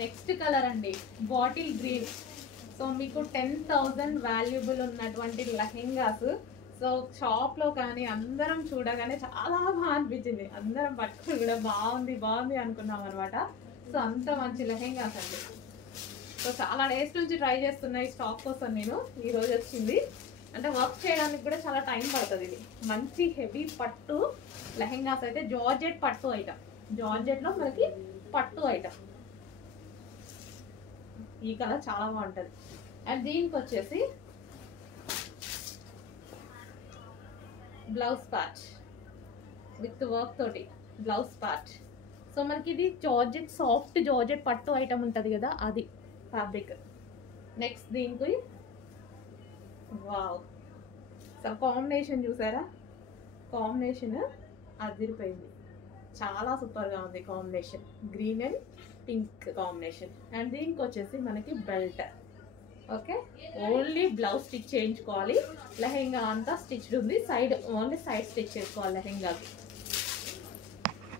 Next colour అండి bottle green. So మీకు 10,000 valuable ఉన్నటువంటి లెహెంగాస్. సో షాప్లో కానీ అందరం చూడగానే చాలా బాగా అనిపించింది, అందరం పట్టుకుని కూడా బాగుంది బాగుంది అనుకున్నాం అనమాట. సో అంత మంచి లెహెంగాస్ అండి. సో చాలా డేస్ నుంచి ట్రై చేస్తున్నా ఈ స్టాక్ కోసం నేను. ఈరోజు వచ్చింది, అంటే వర్క్ చేయడానికి కూడా చాలా టైం పడుతుంది. ఇది మంచి హెవీ పట్టు లెహెంగాస్ అయితే జార్జెట్ పట్టు ఐటమ్, జార్జెట్లో మనకి పట్టు ఐటమ్. ఈ కలర్ చాలా బాగుంటుంది. అండ్ దీనికి వచ్చేసి బ్లౌజ్ పార్ట్ విత్ వర్క్ తోటి బ్లౌజ్ పార్ట్. సో మనకి ఇది జార్జెట్, సాఫ్ట్ జార్జెట్ పట్టు ఐటమ్ ఉంటుంది కదా, అది ఫ్యాబ్రిక్. నెక్స్ట్ దీనికి వావ్, సో కాంబినేషన్ చూసారా, కాంబినేషన్ అదిరిపోయింది, చాలా సూపర్గా ఉంది combination, green and pink combination. And దీనికి వచ్చేసి మనకి belt. Okay, only blouse stitch చేయించుకోవాలి, లెహెంగా అంతా స్టిచ్డ్ ఉంది, సైడ్ ఓన్లీ సైడ్ స్టిచ్ చేసుకోవాలి లెహెంగాకి.